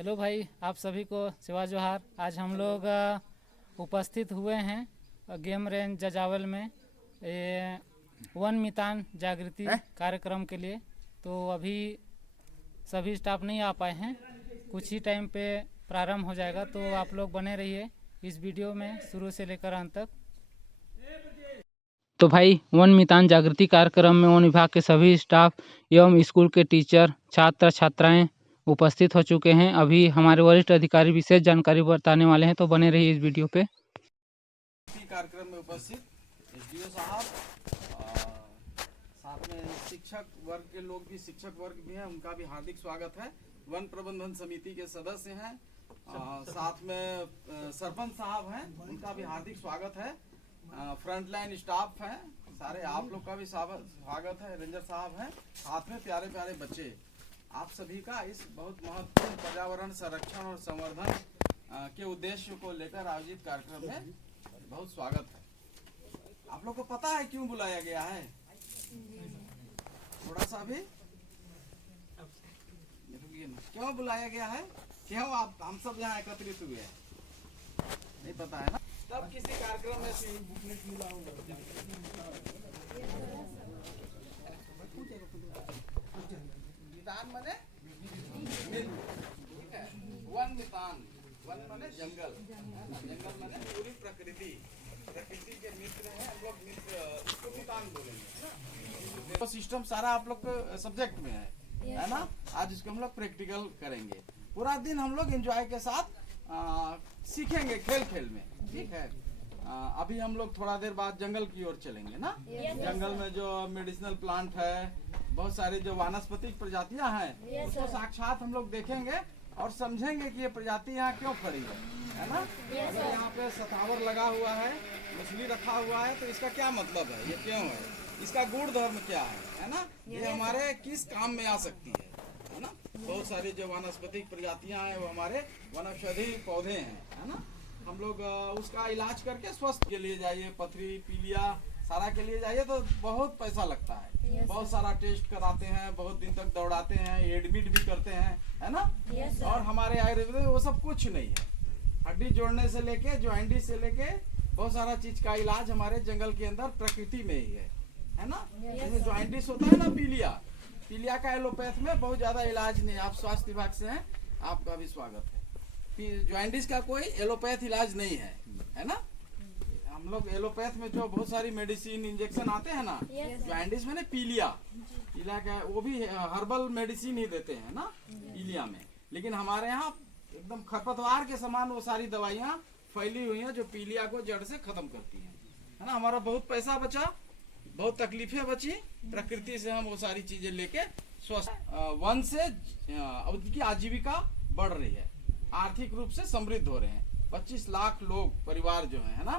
Hello भाई, आप सभी को सेवा जोहार। आज हम लोग उपस्थित हुए हैं गेम रेंज जजावल में वन मितान जागृति कार्यक्रम के लिए। तो अभी सभी स्टाफ नहीं आ पाए हैं, कुछ ही टाइम पे प्रारंभ हो जाएगा। तो आप लोग बने रहिए इस वीडियो में शुरू से लेकर अंत तक। तो भाई, वन मितान जागृति कार्यक्रम में वन विभाग के सभी स्टाफ एवं स्कूल के टीचर, छात्र छात्राएं उपस्थित हो चुके हैं। अभी हमारे वरिष्ठ अधिकारी विशेष जानकारी बताने वाले हैं, तो बने रहिए इस वीडियो पे। कार्यक्रम में उपस्थित एसडीओ साहब, साथ में शिक्षक वर्ग के लोग भी, शिक्षक वर्ग भी हैं, उनका भी हार्दिक स्वागत है। वन प्रबंधन समिति के सदस्य हैं, साथ में सरपंच साहब हैं, उनका भी हार्दिक स्वागत है। फ्रंटलाइन स्टाफ हैं सारे, आप लोग का भी स्वागत है। रेंजर साहब हैं, साथ में प्यारे प्यारे बच्चे, आप सभी का इस बहुत महत्वपूर्ण पर्यावरण संरक्षण और संवर्धन के उद्देश्य को लेकर आयोजित कार्यक्रम में बहुत स्वागत है। आप लोग को पता है क्यों बुलाया गया है? थोड़ा सा भी क्यों बुलाया गया है, क्यों आप हम सब यहाँ एकत्रित हुए हैं, नहीं पता है ना? तब किसी कार्यक्रम में मितान मने ठीक है, वन मितान, वन मने जंगल, जंगल मने पूरी प्रकृति, प्रकृति के मित्र हैं हम लोग, मित्र इसको मितान बोलेंगे। तो सिस्टम सारा आप लोग के सब्जेक्ट में है ना? आज इसको हम लोग प्रैक्टिकल करेंगे। पूरा दिन हम लोग एंजॉय के साथ सीखेंगे खेल खेल में, ठीक है। अभी हम लोग थोड़ा देर बाद जंगल की ओर चलेंगे ना। जंगल में जो मेडिसिनल प्लांट है, बहुत सारी जो वानस्पतिक प्रजातियां हैं, उसको साक्षात हम लोग देखेंगे और समझेंगे कि ये प्रजाति यहाँ क्यों खड़ी है ना? अगर यहाँ पे सतावर लगा हुआ है, मछली रखा हुआ है, तो इसका क्या मतलब है, ये क्यों है, इसका गुण धर्म क्या है ना? ये हमारे किस काम में आ सकती है ना? बहुत सारी जो वानस्पतिक प्रजातियां हैं वो हमारे वनौषधि पौधे हैं, है ना? हम लोग उसका इलाज करके स्वस्थ के लिए जाइए, पथरी पीलिया सारा के लिए जाइए तो बहुत पैसा लगता है। बहुत सारा टेस्ट कराते हैं, बहुत दिन तक दौड़ाते हैं, एडमिट भी करते हैं, है ना? और हमारे आयुर्वेद में वो सब कुछ नहीं है। हड्डी जोड़ने से लेके, ज्वाइंटिस से लेके बहुत सारा चीज का इलाज हमारे जंगल के अंदर प्रकृति में ही है ना? इसमें ज्वाइंटिस होता है ना, पीलिया का एलोपैथ में बहुत ज्यादा इलाज नहीं। आप स्वास्थ्य विभाग से हैं, आपका भी स्वागत है। ज्वाइंटिस का कोई एलोपैथ इलाज नहीं है ना? हम लोग एलोपैथ में जो बहुत सारी मेडिसिन इंजेक्शन आते हैं ना, ज्वाइंटिस में पीलिया का वो भी हर्बल मेडिसिन ही देते हैं ना पीलिया में। लेकिन हमारे यहाँ एकदम खरपतवार के समान वो सारी दवाइयाँ फैली हुई हैं जो पीलिया को जड़ से खत्म करती है ना? हमारा बहुत पैसा बचा, बहुत तकलीफें बची, प्रकृति से हम वो सारी चीजें लेके स्वस्थ, वन से उनकी आजीविका बढ़ रही है, आर्थिक रूप से समृद्ध हो रहे हैं। 25 लाख लोग परिवार जो है ना?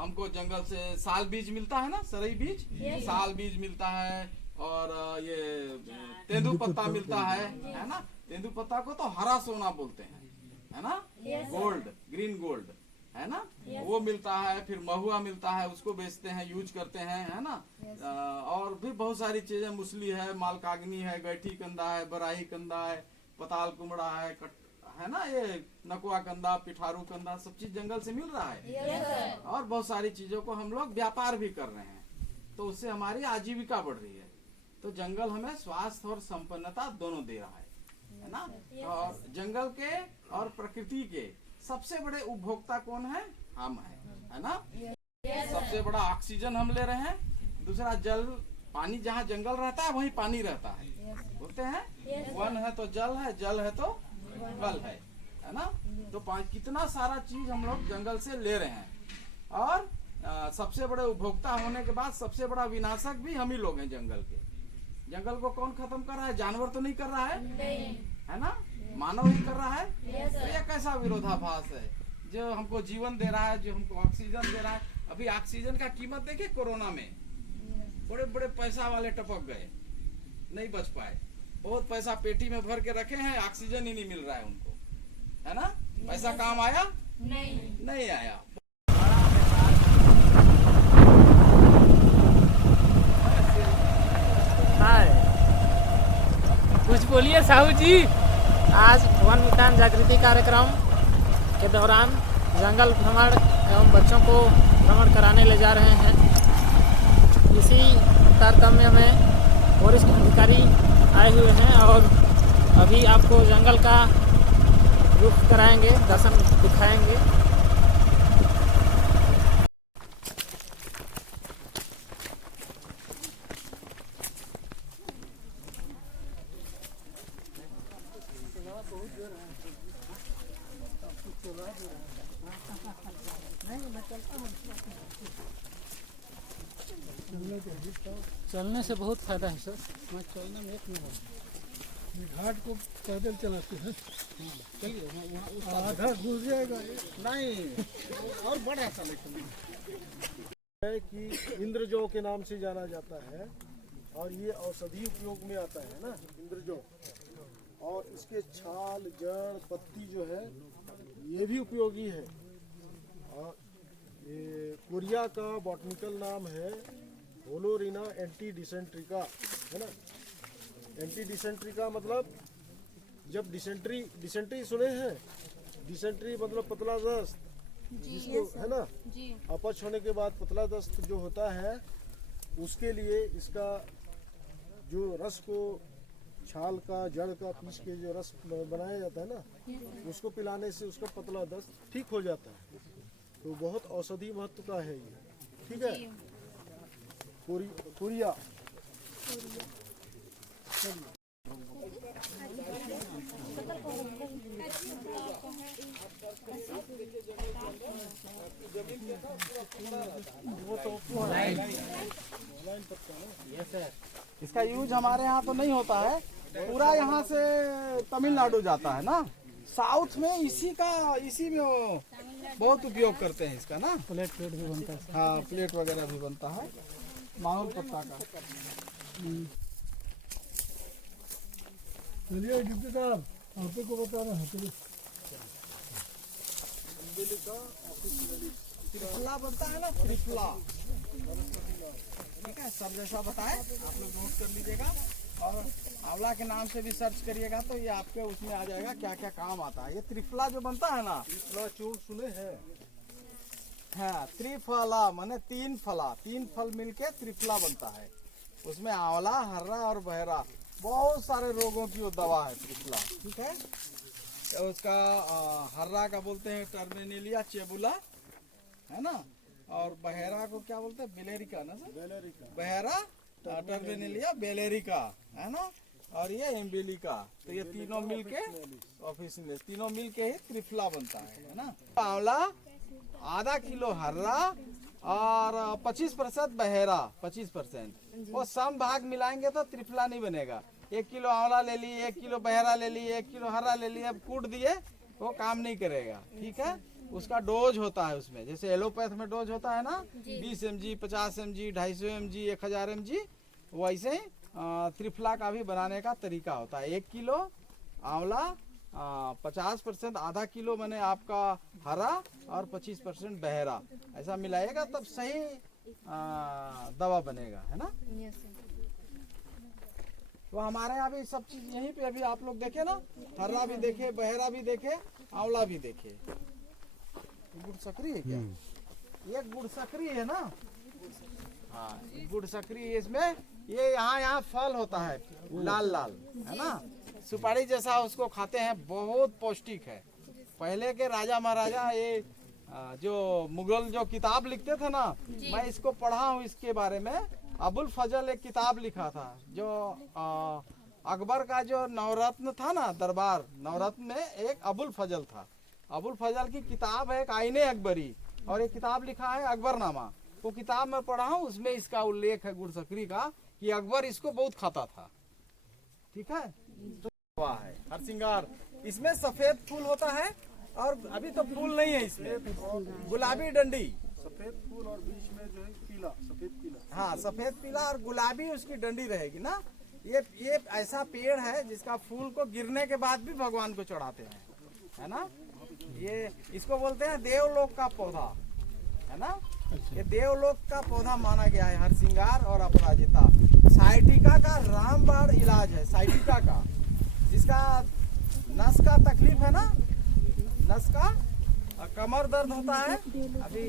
हमको जंगल से साल बीज मिलता है ना, सरई बीज, साल बीज मिलता है, और ये तेंदुपत्ता मिलता है ना? तेंदुपत्ता को तो हरा सोना बोलते हैं, है ना? गोल्ड, ग्रीन गोल्ड, है ना? वो मिलता है। फिर महुआ मिलता है, उसको बेचते हैं, यूज करते हैं, है ना? और भी बहुत सारी चीजें, मुसली है, मालकागनी है, गैठी कंदा है, बराही कंदा है, पताल कुमड़ा है ना? ये नकुआ कंदा, पिठारू कंदा, सब चीज जंगल से मिल रहा है। और बहुत सारी चीजों को हम लोग व्यापार भी कर रहे हैं, तो उससे हमारी आजीविका बढ़ रही है। तो जंगल हमें स्वास्थ्य और संपन्नता दोनों दे रहा है ना? और जंगल के और प्रकृति के सबसे बड़े उपभोक्ता कौन है? हम है ना? सबसे बड़ा ऑक्सीजन हम ले रहे हैं। दूसरा जल, पानी, जहाँ जंगल रहता है वहीं पानी रहता है, बोलते हैं वन है तो जल है, जल है तो फल है ना? तो कितना सारा चीज हम लोग जंगल से ले रहे हैं। और सबसे बड़े उपभोक्ता होने के बाद सबसे बड़ा विनाशक भी हम ही लोग हैं जंगल के। जंगल को कौन खत्म कर रहा है? जानवर तो नहीं कर रहा है ना? मानव ही कर रहा है। तो ये कैसा विरोधाभास है? जो हमको जीवन दे रहा है, जो हमको ऑक्सीजन दे रहा है। अभी ऑक्सीजन का कीमत देखिए, कोरोना में बड़े बड़े पैसा वाले टपक गए, नहीं बच पाए। बहुत पैसा पेटी में भर के रखे हैं, ऑक्सीजन ही नहीं मिल रहा है उनको, है ना? पैसा काम आया? नहीं आया। कुछ बोलिए साहू जी। आज वन मितान जागृति कार्यक्रम के दौरान जंगल भ्रमण एवं बच्चों को भ्रमण कराने ले जा रहे हैं। इसी तारतम्य में वरिष्ठ अधिकारी आए हुए हैं और अभी आपको जंगल का रुख कराएंगे, दर्शन दिखाएंगे। चलने से बहुत फायदा है सर। मैं चलने में एक नहीं घाट को पैदल चलाते हैं। चलिए आधा घुस जाएगा नहीं और बढ़ रहा था लेकिन है कि इंद्रजौ के नाम से जाना जाता है और ये औषधि उपयोग में आता है ना इंद्रजौ। और इसके छाल, जड़, पत्ती जो है ये भी उपयोगी है। और ये कोरिया का बॉटनिकल नाम है होलोरिना एंटी डिसेंट्रिका, है ना। एंटी डिसेंट्रिका मतलब जब डिसेंट्री सुने हैं, डिसेंट्री मतलब पतला दस्त, जिसको है ना अपच होने के बाद पतला दस्त जो होता है उसके लिए इसका जो रस को छाल का, जड़ का पीस के जो रस बनाया जाता है ना, उसको पिलाने से उसका पतला दस्त ठीक हो जाता है। तो बहुत औषधि महत्व का है ये, ठीक है। कोरिया इसका यूज हमारे यहाँ तो नहीं होता है, पूरा यहाँ से तमिलनाडु जाता है ना। साउथ में इसी में वो बहुत उपयोग करते हैं इसका ना। प्लेट भी बनता है। हाँ, प्लेट वगैरह भी बनता है माहुल पत्ता का। चलिए डिप्टी साहब आपको को बता रहे हैं। त्रिफला बनता है ना, त्रिफला, ठीक है। सब जैसा बताए आप लोग नोट कर लीजिएगा और आंवला के नाम से भी सर्च करिएगा तो ये आपके उसमें आ जाएगा क्या क्या काम आता है। ये त्रिफला जो बनता है ना, त्रिफला चूर्ण सुने हैं? हाँ, त्रिफला माने तीन फल मिलके त्रिफला बनता है। उसमें आंवला, हर्रा और बहरा, बहुत सारे रोगों की वो दवा है त्रिफला, ठीक है। तो उसका हर्रा का बोलते हैं टर्मिनेलिया चेबुला, है ना। और बहरा को क्या बोलते हैं? बेलेरिका ना सर। बेलेरिका, बहरा टर्मिनेलिया बेलेरिका, है ना। और ये एम्बेलिका। तो ये तीनों मिलके ऑफिशियल तीनों मिलके ही त्रिफला बनता है ना। आंवला, आधा किलो हर्रा और 25% बहरा, 25%। वो सम भाग मिलाएंगे तो त्रिफला नहीं बनेगा। 1 किलो आंवला ले ली, 1 किलो बहरा ले ली, 1 किलो हरा ले ली, अब कूट दिए वो काम नहीं करेगा, ठीक है। उसका डोज होता है उसमें, जैसे एलोपैथ में डोज होता है ना 20 mg, 50 mg, 250 mg, 1000 mg, वैसे ही त्रिफला का भी बनाने का तरीका होता है। 1 किलो आंवला, 50%, आधा किलो मैंने आपका हरा और 25% बहरा, ऐसा मिलाएगा तब सही दवा बनेगा, है ना। तो हमारे यहाँ भी सब चीज यहीं पे अभी आप लोग देखे ना, हरा भी देखे, बहरा भी देखे, आंवला भी देखे। गुड़ सकरी है क्या? ये गुड़ सकरी है ना। हाँ, गुड़ सकरी इसमें ये यहाँ फल होता है लाल लाल, है ना। सुपारी जैसा उसको खाते हैं, बहुत पौष्टिक है। पहले के राजा महाराजा ये जो मुगल जो किताब लिखते थे ना, मैं इसको पढ़ा हूँ। इसके बारे में अबुल फजल एक किताब लिखा था, जो अकबर का जो नवरत्न था ना, दरबार नवरत्न में एक अबुल फजल था। अबुल फजल की किताब है एक आईने अकबरी, और एक किताब लिखा है अकबरनामा। वो किताब में पढ़ा हूँ, उसमें इसका उल्लेख है गुड़ सकरी का, कि अकबर इसको बहुत खाता था, ठीक है। तो है हर सिंगार, इसमें सफेद फूल होता है और अभी तो फूल नहीं है इसमें, गुलाबी डंडी, सफेद फूल और बीच में जो है पीला, सफेद पीला। हाँ, सफेद पीला और गुलाबी उसकी डंडी रहेगी ना। ये ऐसा पेड़ है जिसका फूल को गिरने के बाद भी भगवान को चढ़ाते हैं, है ना। ये इसको बोलते हैं देवलोक का पौधा, है ना। ये देवलोक का पौधा माना गया है, हर सिंगार और अपराजिता। साइटिका का रामबाण इलाज है, साइटिका का, जिसका न तकलीफ है ना नस का, कमर दर्द होता है, अभी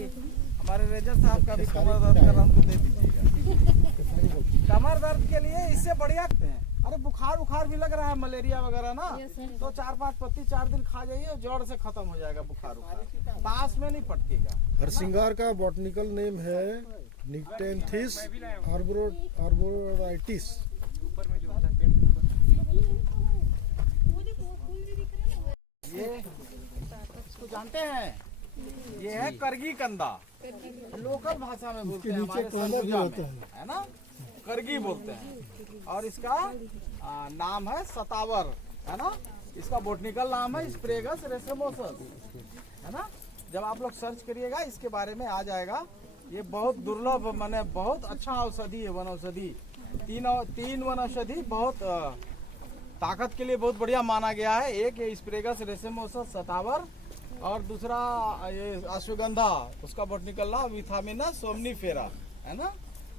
हमारे रेजर साहब का भी कमर दर्द कर रहा, हमको दे दीजिएगा। कमर दर्द के लिए इससे बढ़िया हैं। अरे बुखार भी लग रहा है, मलेरिया वगैरह ना, तो 4-5 पत्ती 4 दिन खा जाइए, जड़ से खत्म हो जाएगा बुखार। ताश में नहीं पटकेगा। हरसिंगार का बॉटनिकल नेम है निक्टेंथिस आर्बोराइटिस। ये इसको जानते हैं, ये है करगी कंदा, लोकल भाषा में बोलते हैं हमारे सरगुजा में, है ना, करगी बोलते हैं। और इसका नाम है सतावर, है ना, इसका बोटनिकल नाम है स्प्रेगस रेसमोसस, है ना। जब आप लोग सर्च करिएगा इसके बारे में आ जाएगा। ये बहुत दुर्लभ, माने बहुत अच्छा औषधि है, वन औषधि। तीन वन औषधि बहुत ताकत के लिए बहुत बढ़िया माना गया है। एक ये स्प्रेगस रेसमोसस सतावर, और दूसरा ये अश्वगंधा, उसका बोटनिकल नाम विथामिना सोमनीफेरा, है ना।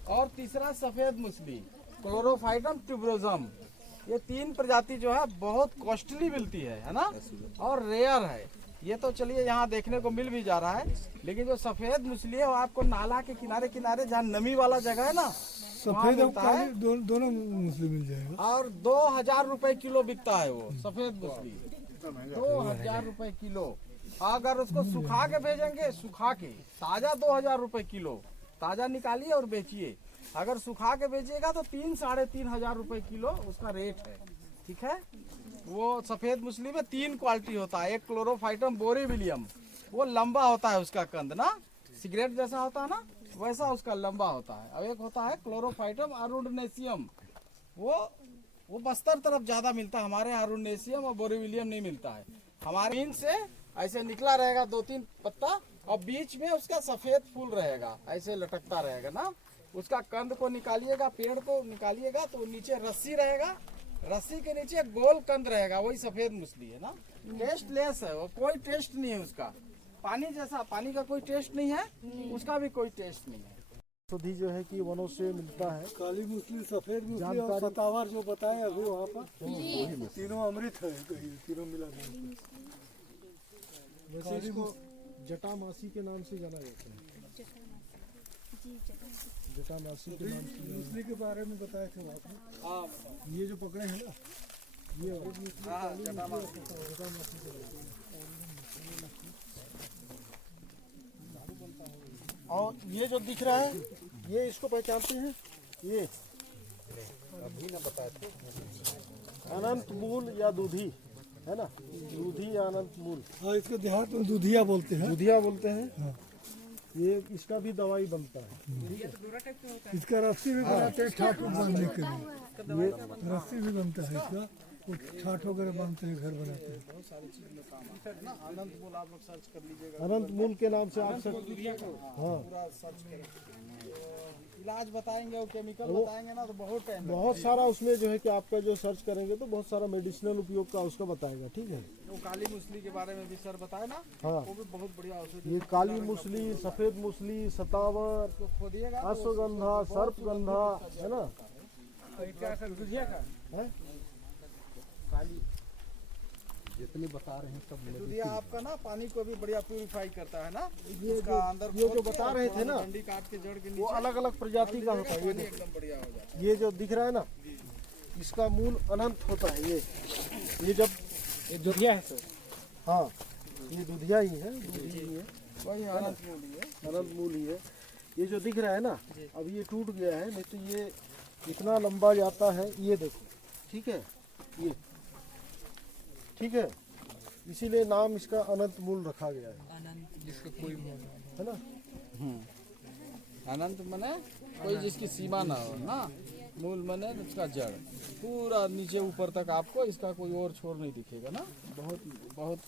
और तीसरा सफेद मुसली, क्लोरोफाइटम ट्यूबरोजम। ये 3 प्रजाति जो है बहुत कॉस्टली मिलती है ना, और रेयर है। ये तो चलिए यहाँ देखने को मिल भी जा रहा है, लेकिन जो सफेद मुसली है वो आपको नाला के किनारे किनारे जहाँ नमी वाला जगह है ना, सफेद और काली दोनों मुस्लिम मिल जाएगा। और 2000 रुपए किलो बिकता है वो सफेद मुसली, 2000 रुपए किलो। अगर उसको सुखा के भेजेंगे, सुखा के ताजा 2000 रुपए किलो, ताजा निकालिए और बेचिए। अगर सुखा के बेचिएगा तो 3-3.5 हजार रुपए किलो उसका रेट है, ठीक है। वो सफेद मुसली में 3 क्वालिटी होता है। एक क्लोरोफाइटम बोरेविलियम, वो लंबा होता है उसका कंद ना, सिगरेट जैसा होता है ना, वैसा उसका लंबा होता है। और एक होता है क्लोरोफाइटम अरुंडनेशियम, वो बस्तर तरफ ज्यादा मिलता है, हमारे अरुंडनेशियम और बोरेविलियम नहीं मिलता है। हमारे इन से ऐसे निकला रहेगा 2-3 पत्ता, और बीच में उसका सफेद फूल रहेगा, ऐसे लटकता रहेगा ना। उसका कंद को निकालिएगा, पेड़ को निकालिएगा तो नीचे रस्सी रहेगा, रस्सी के नीचे गोल कंद रहेगा, वही सफेद मुसली है ना। टेस्ट लेस है वो, कोई टेस्ट नहीं है उसका, पानी जैसा, पानी का कोई टेस्ट नहीं है, उसका भी कोई टेस्ट नहीं है। औषधि जो है कि वनों से मिलता है। काली मुस्लिम, सफेद मुस्लिम और सतावर जो बताया अभी वहाँ पर, तीनों अमृत है, तीनों मिला के। वैसे इसको जटामासी के नाम से जाना जाता है। जटामासी के नाम से। मुस्लिम के बारे में बताए थे आपने। ये जो पकड़े हैं ना, ये और ये जो दिख रहा है, ये इसको पहचानते हैं, ये अभी ना बताए थे, अनंत मूल या दूधी, है ना, दूधी या अनंत मूल। हाँ, इसको देहात में दूधिया बोलते हैं। दूधिया बोलते हैं। हाँ। ये इसका भी दवाई बनता है। इसका रस्सी भी बनाते हैं छाट बांधने के लिए। ये रस्सी भी बनता है इसका, वो छाट वगैरह बांधते हैं, घर बनाते हैं। बहुत सारी चीज में काम आता है ना। अनंत मूल आप लोग सर्च कर लीजिएगा, अनंत मूल के नाम से आप सब, हाँ, पूरा सर्च करें। इलाज बताएंगे और केमिकल बताएंगे ना, तो बहुत टाइम, बहुत सारा उसमें जो है कि आपका जो सर्च करेंगे तो बहुत सारा मेडिसिनल उपयोग का उसका बताएगा, ठीक है। वो काली मुसली के बारे में भी सर बताए ना, हाँ, वो भी बहुत बढ़िया औषधि। ये काली मुसली, सफेद मुसली, सतावर, उसको खोदिएगा, अश्वगंधा, सर्पगंधा, है ना। क्या सर दुधिया का है? काली जितने बता रहे हैं सब दुधिया आपका ना पानी को भी बढ़िया प्यूरिफाई करता है ना। ये उसका अंदर ये जो बता रहे थे ना, डंडी काट के जड़ के वो नीचे अलग अलग प्रजाति का होता है। ये पानी एकदम बढ़िया हो जाता है। ये जो दिख रहा है ना, इसका मूल अनंत होता है। ये जब दुधिया है तो हाँ, ये दूधिया ही है, दूधी ही है, वही अनंत मूल ही है। अनंत मूल ही है। ये जो दिख रहा है ना, अब ये टूट गया है, नहीं तो ये इतना लंबा जाता है। ये देखो, ठीक है, ये ठीक है, इसीलिए नाम इसका अनंत मूल रखा गया है, जिसका कोई है ना। अनंत मने कोई जिसकी सीमा ना हो ना, मूल मने उसका जड़ पूरा नीचे ऊपर तक आपको इसका कोई और छोर नहीं दिखेगा ना। बहुत बहुत